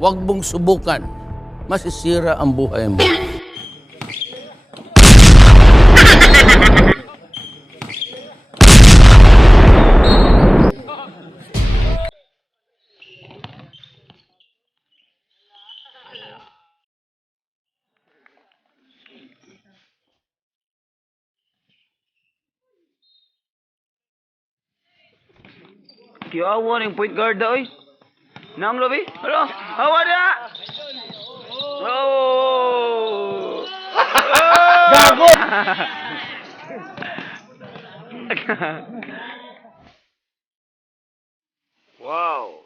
Huwag mong subukan. Masisira ang buhay mo. Kiawa ng point guard da oy. Nang lobi? Hello? Hawa na! Oh! Gago! Wow.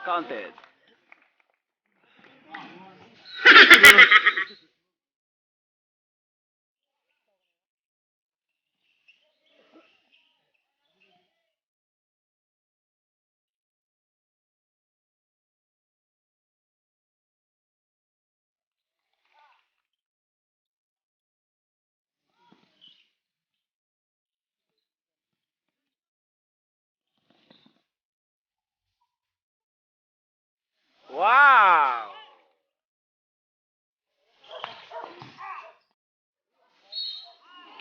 Counted. Wow!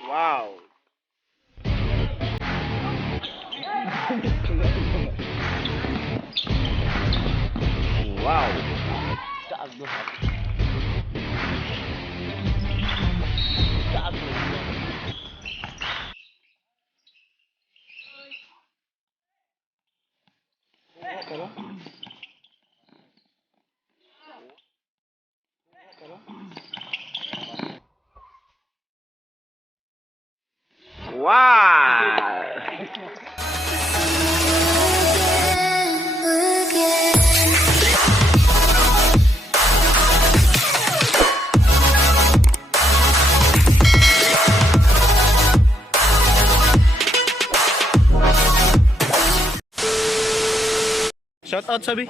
Wow! Wow! Gago. Gago. Wow! Shout out sabi.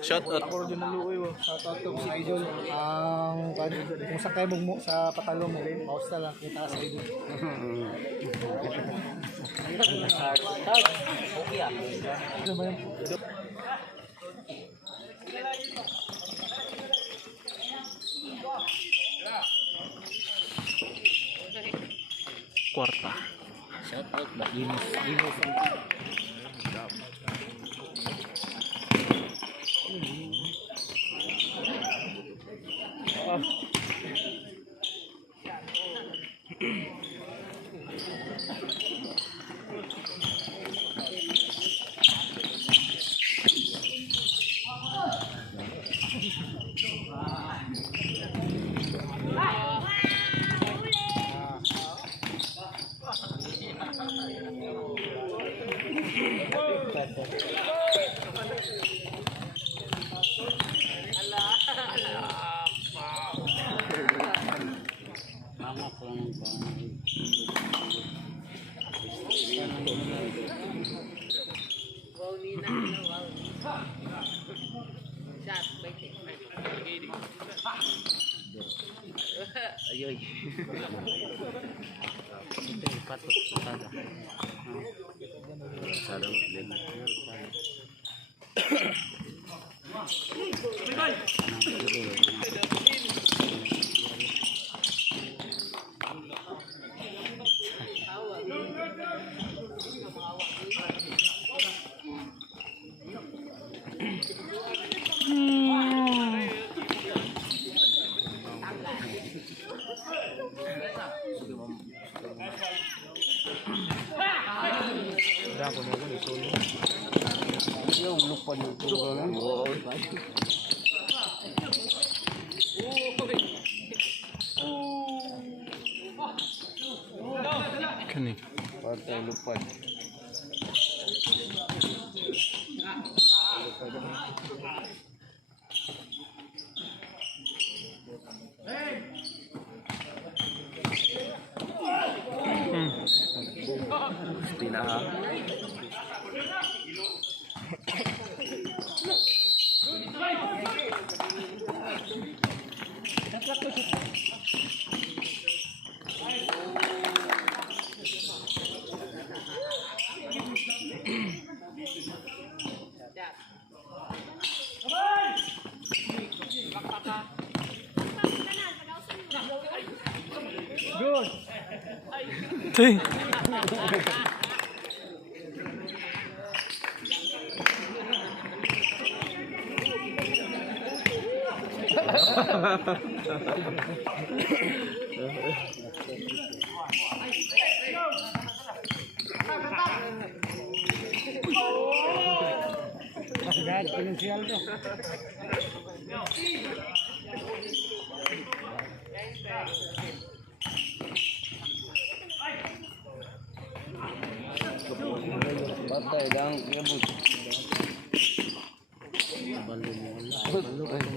Shout out. Shoutout to si Idol. Kung sa kayo mo sa patalo mo, basta lang kita sa Idol. Okay ah. Ano ba yun? Kwarta. Shoutout ba? Imo from Ayoy. Ito yung pato. Sada. Sada mo. Yung lupa dito. Kani. Patay lupad. Tinaha. Ting. Agad, pinansyal to. Patay lang. Yabot.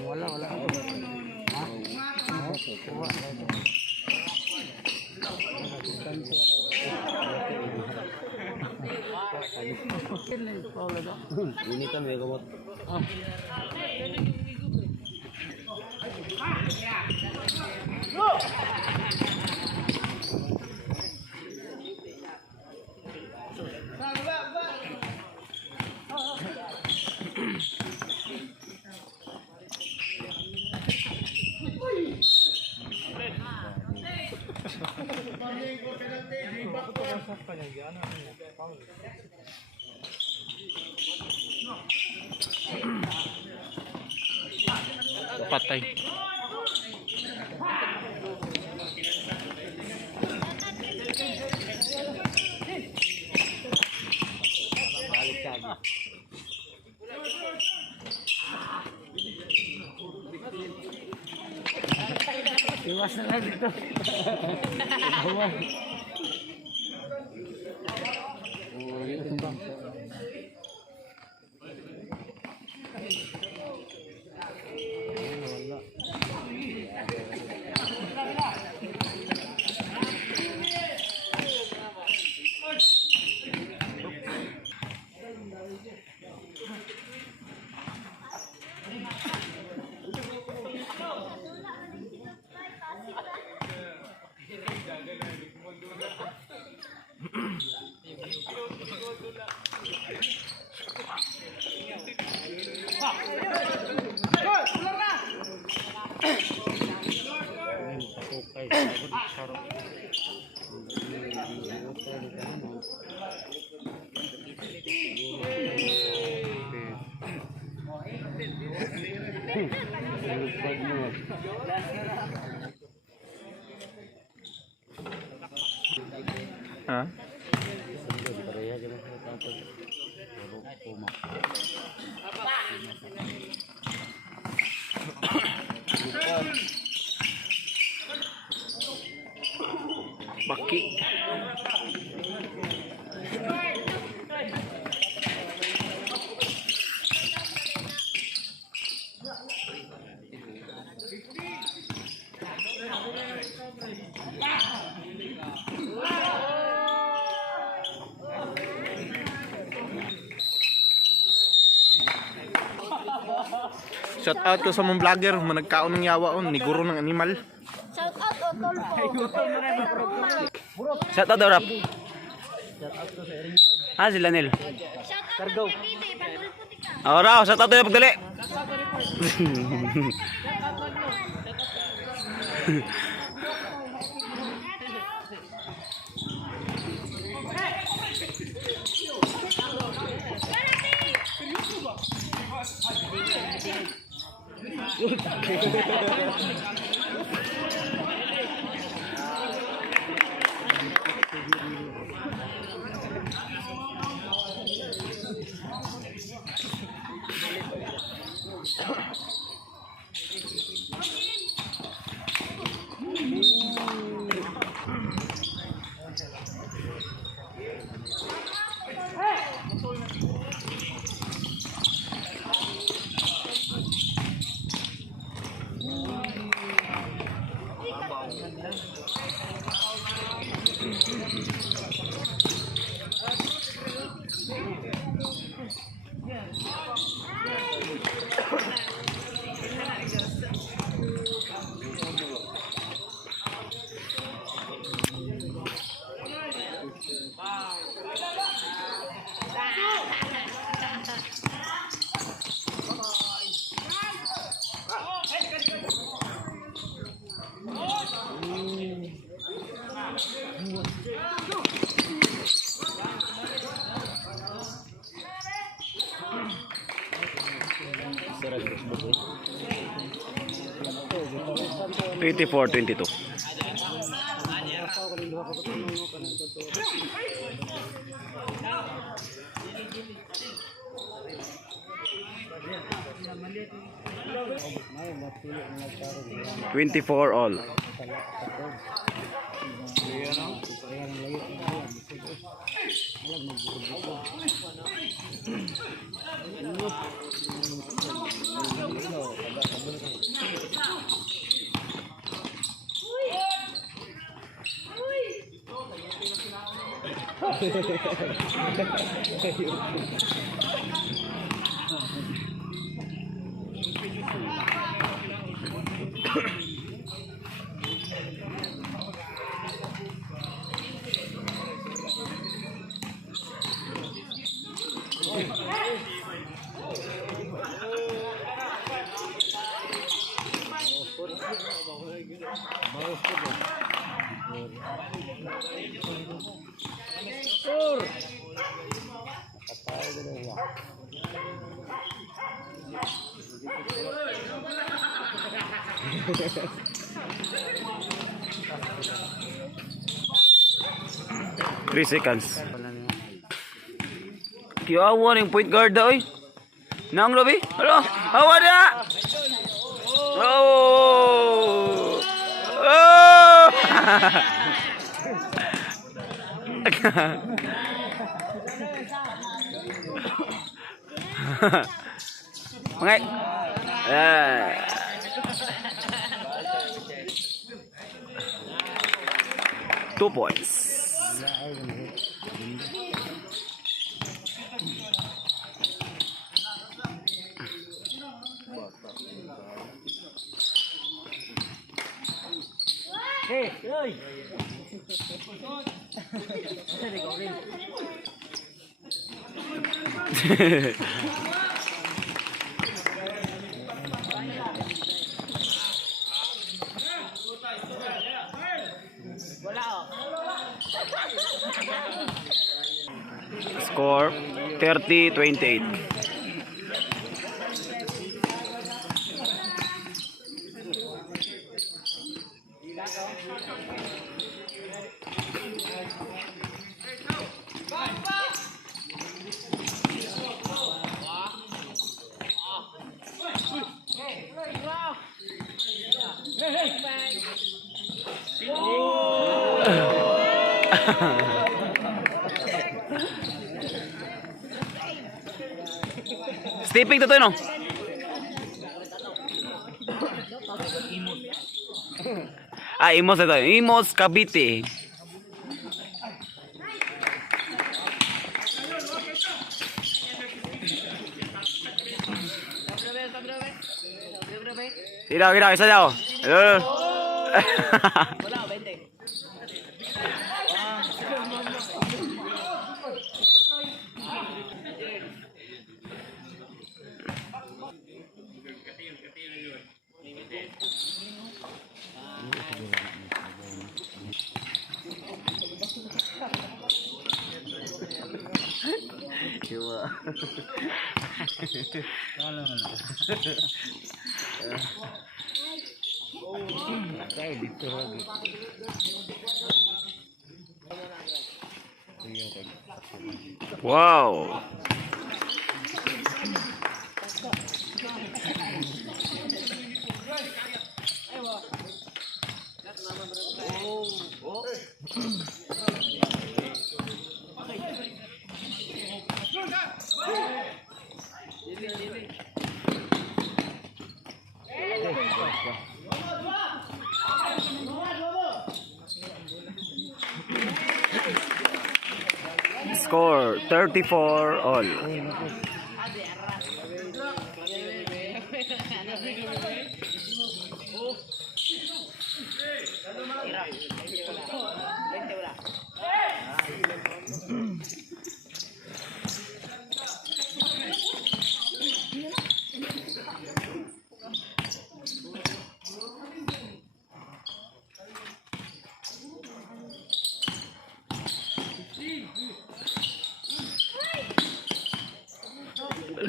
Wala. Ini kan may gamot. Patay. Iwas na lang dito. Ha? Baki. Shout out ko sa mga vlogger, managkaon ng yawa on, niguro ng animal. Shout out o Tolpo. Shout out daw, Rap. Ah, si Lanel. Shout out kay Tite, patulpo tika. Ako raw, shout out daw pagdali. 24, 22. $24 all. Three seconds. Kiawa ng point guard da oy. Nang lobby? Hello? Hawa na! Oh! Oh! Mga 2 points. Score 30-28. Stepping to no? Ah, Imos ito. Imos Cavite. Kira, isa daw. Wow. Score 34 all.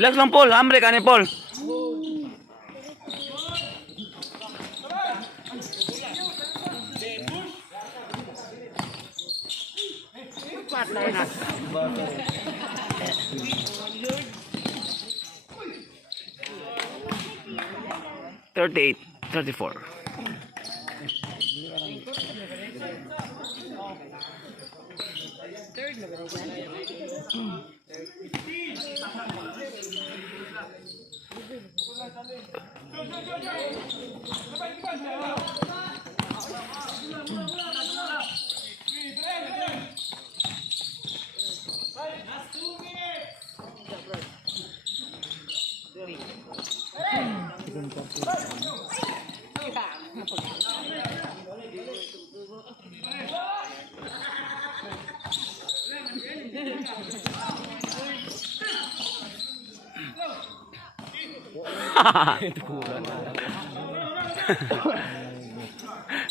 Relax lang, Paul. Hambre ka ni Paul. $38, $34.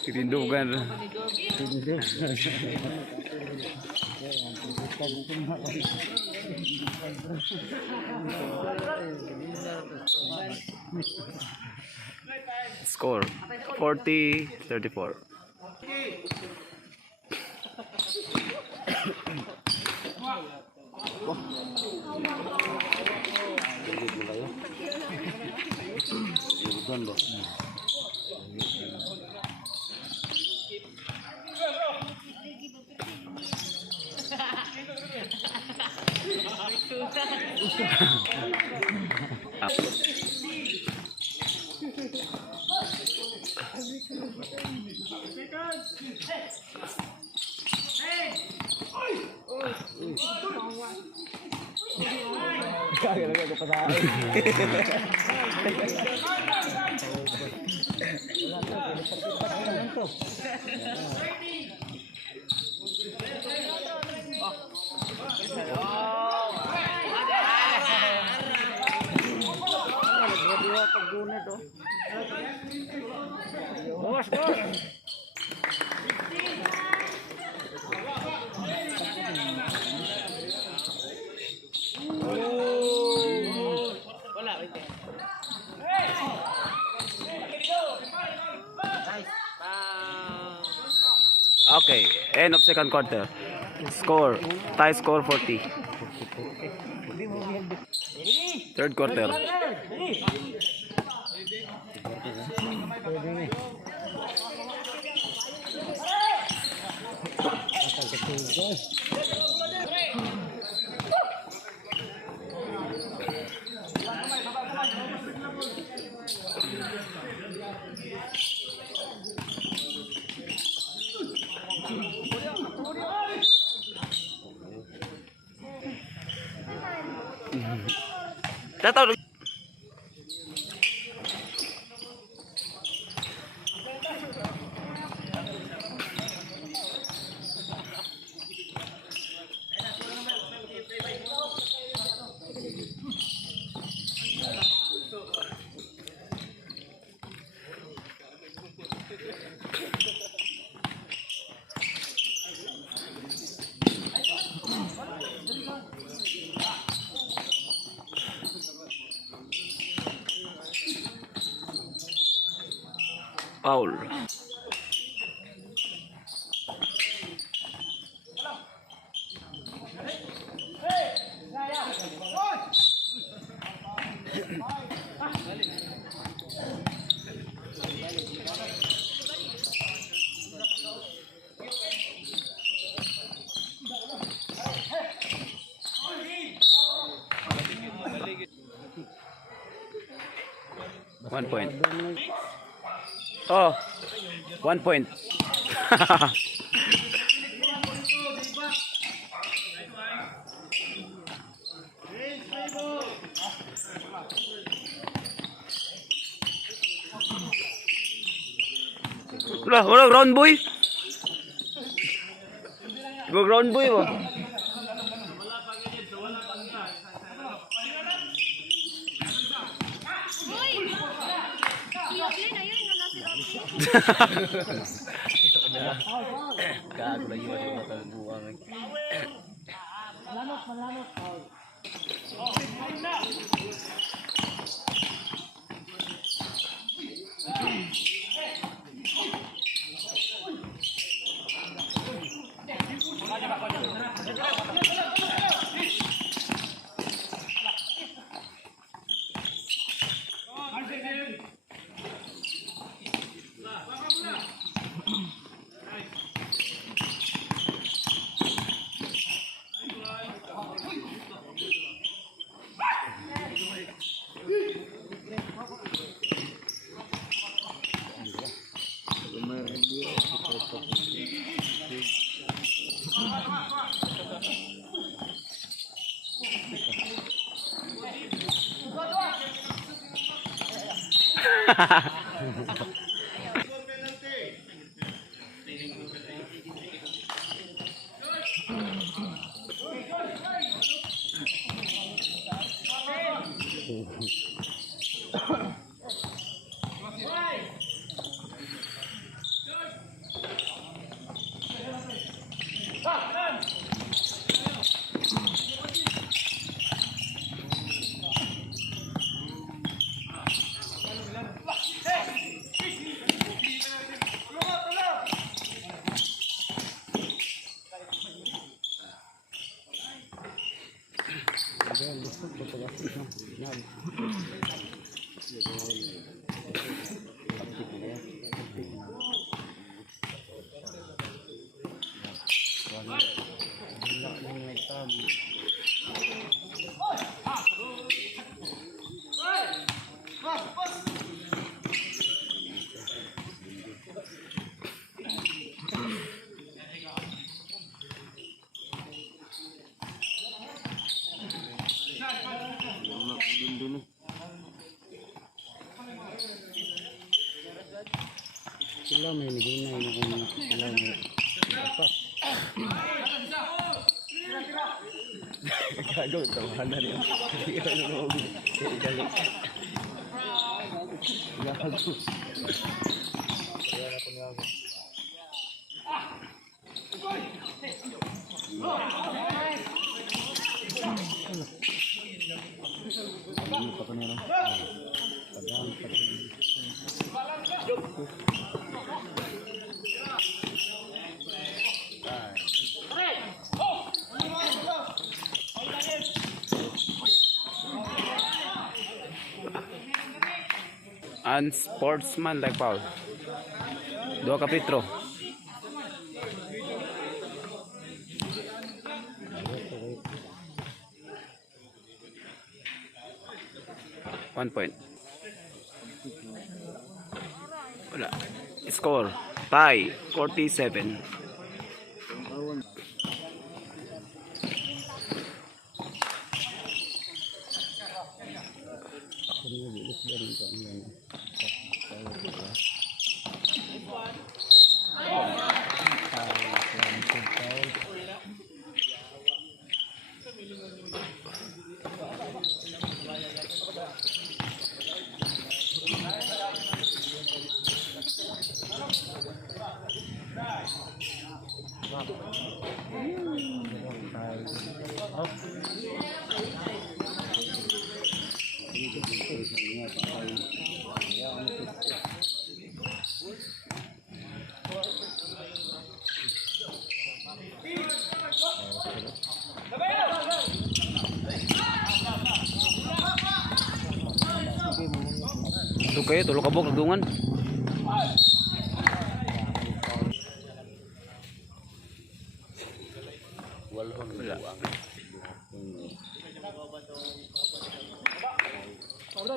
Tindugan. Score 40-34. Okay, end of second quarter. Score, tie score 40. Third quarter. Tahu. Foul. One point. Oh, 1 point. Wala ground boy. Ground boy ba? Gago lagi masuk bakal buang. Malanot. Sila may naging na yung sila may apat. Kagaw, tawanan niya. Hindi ka nanonood. Galit. Gago. Kaya na po niya ako. Ano pa niya lang? Padang, Unsportsmanlike foul. 2 kapitro. One point. Wala. Score. Tie. 47. Ito kayo, tulog ka bok, nagdungan. Wala.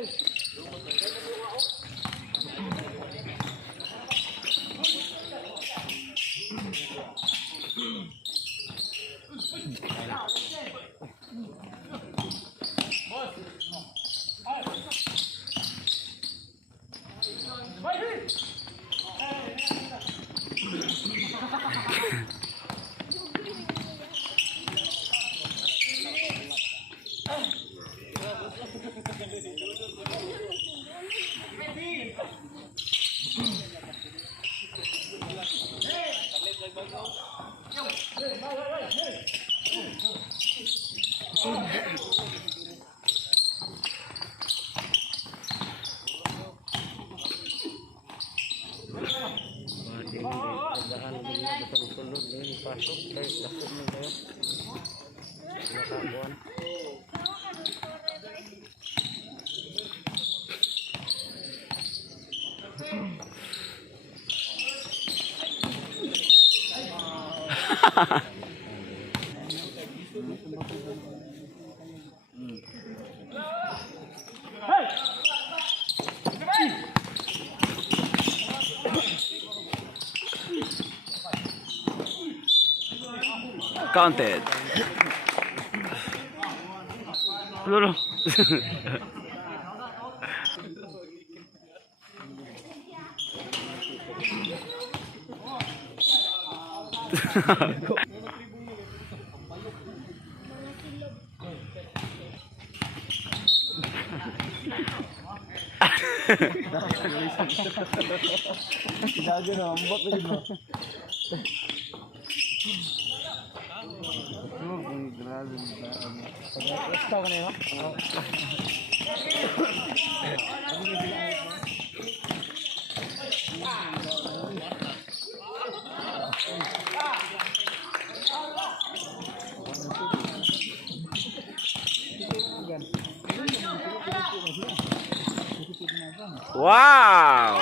Counted. Lolo. Gago na, ambot na yun mo. Gusto ko na yun. Wow!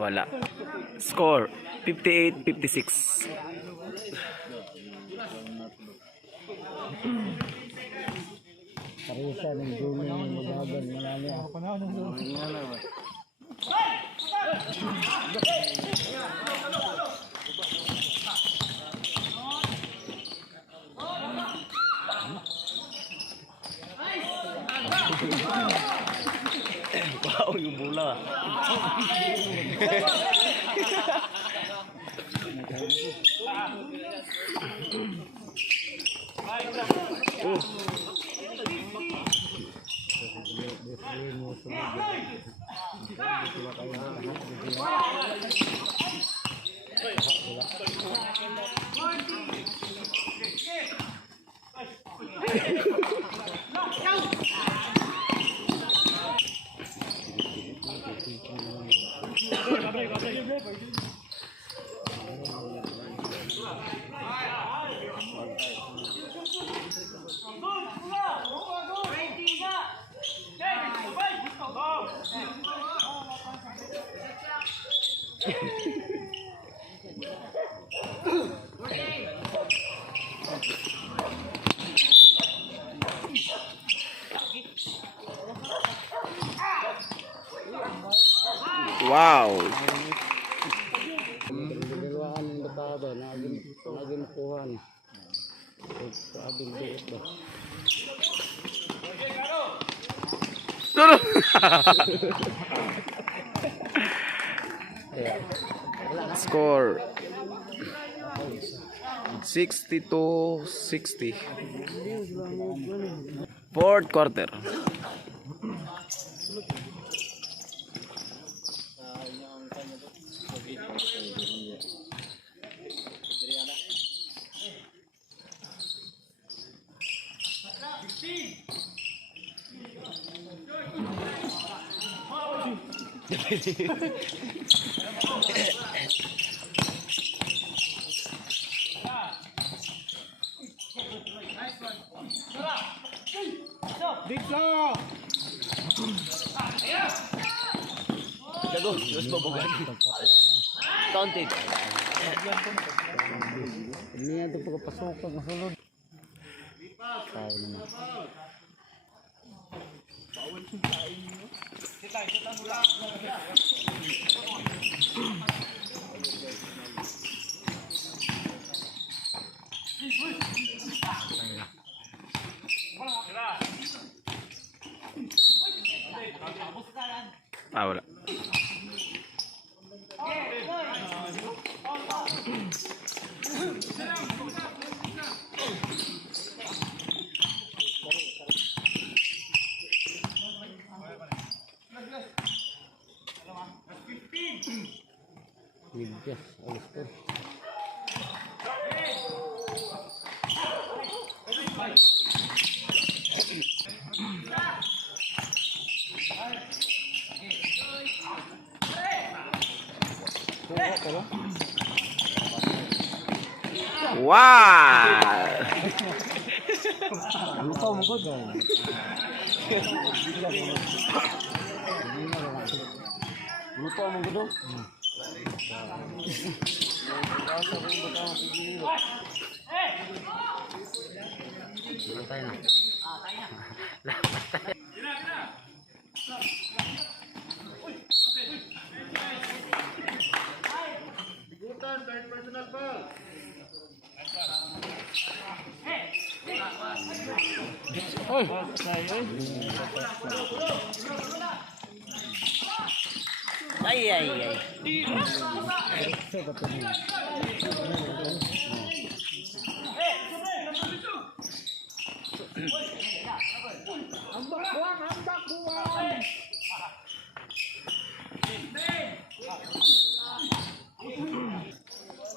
Wala. Score 58-56. Parisa ng dulo ng magagan, malali. Wow, yung bola. Wow. Dalawaan ng bataba, naging puhan. Sabing duot ba? Score 60-60. Fourth quarter. Gago, Diyos mabugan. Counted. Hindi yan ito pagkapasok ng masulod. Kaya naman. Ah, wala. Yes, alis ko. Wow! Lupa mo ko dyan. Lupa mo ko dyan. Ay, ay, ay.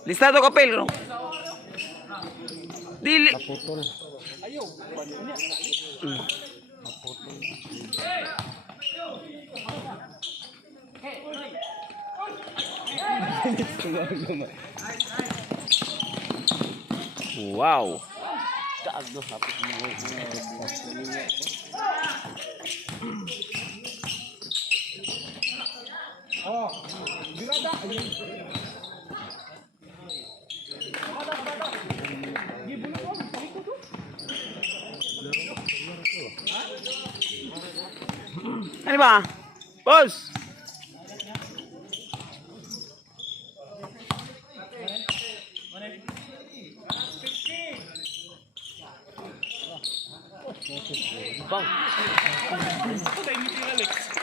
Listado ka, Pel, no? Dili. Wow. Ano ba? Boss! Bang.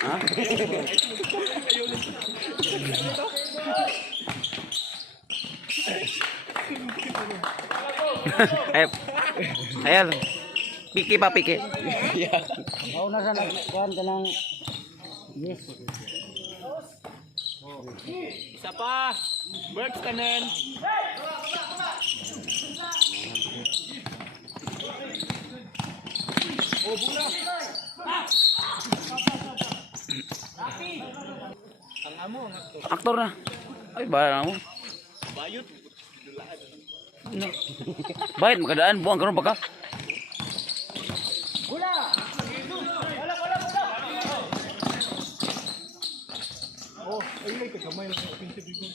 Ha? Ayan. Piki pa, piki. Ako na sa nagkuhan ka ng... Yes. Isa pa. Works kanan. Aktor na. Ay, bahala mo. Bayot. Bayad, makadaan. Buang karon baka. Oh, ayun ay kagamay lang sa offensive rebound.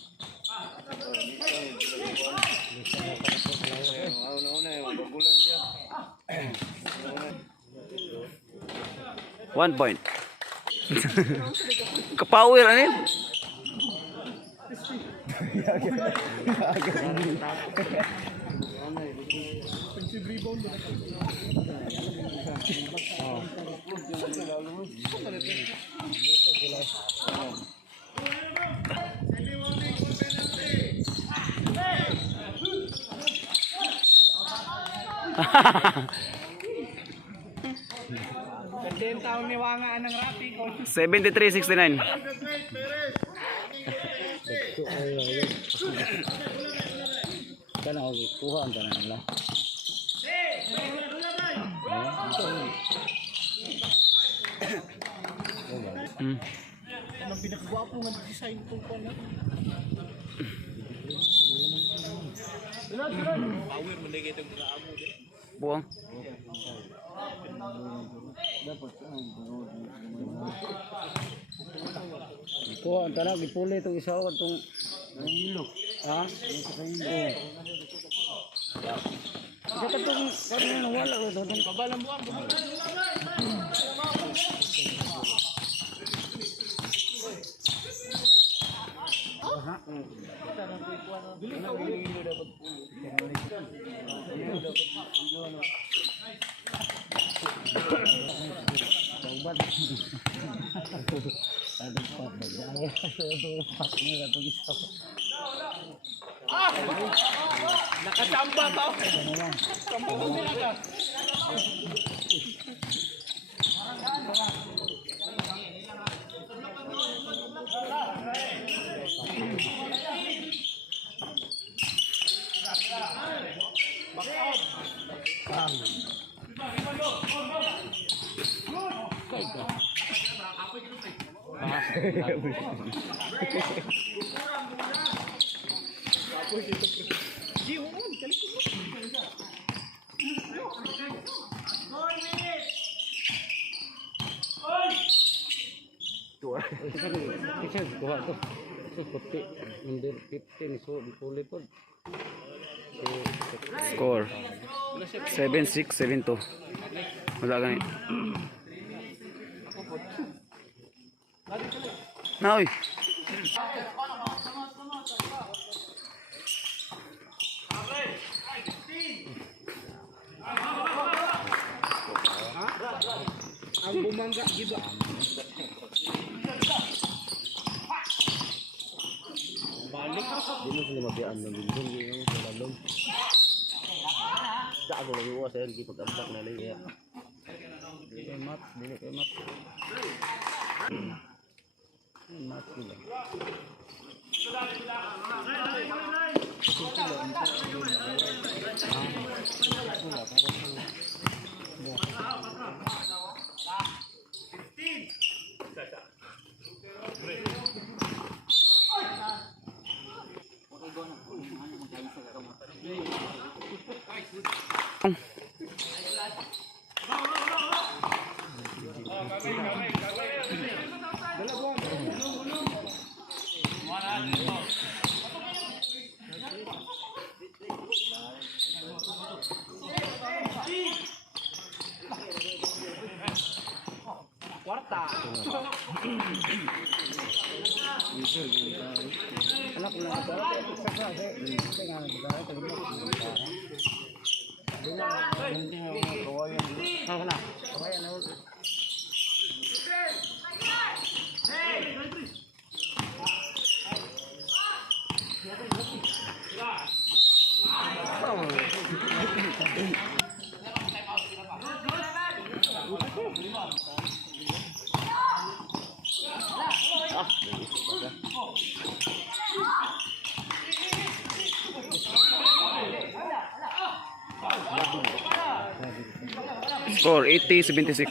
1 point. Kapower ano yun? Offensive rebound. Ganda taong niwangaan ng rapi ko. 73-69. Kana ako kuha ang tanan nila. Anong pinakagwapo nga design ko pa na? Power mo lagi itong mga amo din. Buang. Kuha ang tanan gipuli itong isa o itong hilo. Ha? Sa kayo. Isa ka itong karne wala ko doon. Babalang buwan. Nakachamba to. Chamba ko nila ka. Kuha to. Score 7-6, 7-2. Wala ganit. Na oy. Ang bumangga giba. Hindi mo sila mabiyaan ng lindong yung sa lalong. Sa ako lang iwas ay hindi pag-abdak na lang. Dili kay mat. Mat sila. Score 80-76.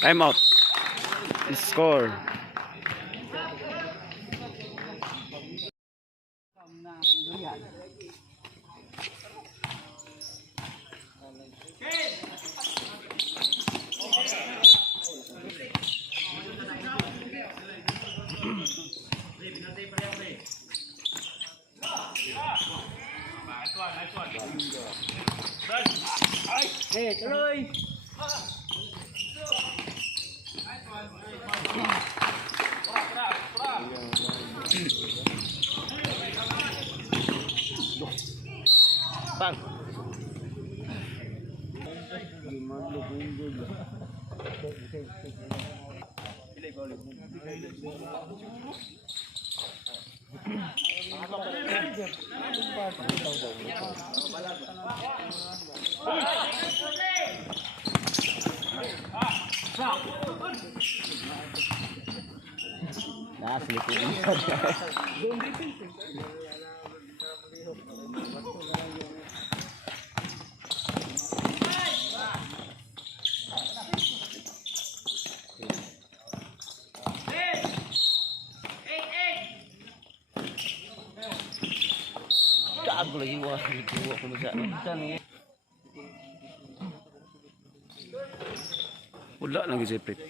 Time out. Score. Bang. Nah, selipin. Aku lagi wah, aku bisa nih. Wala lagi si Prit.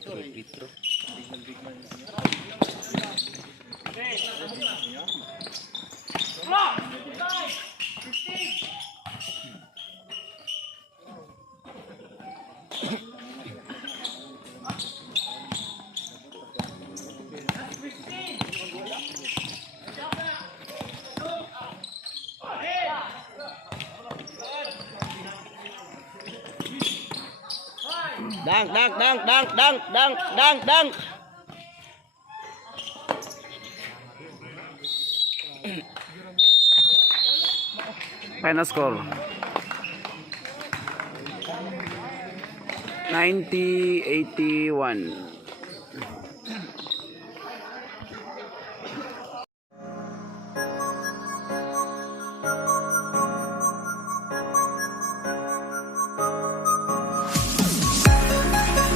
Dang. Final score. 90-81.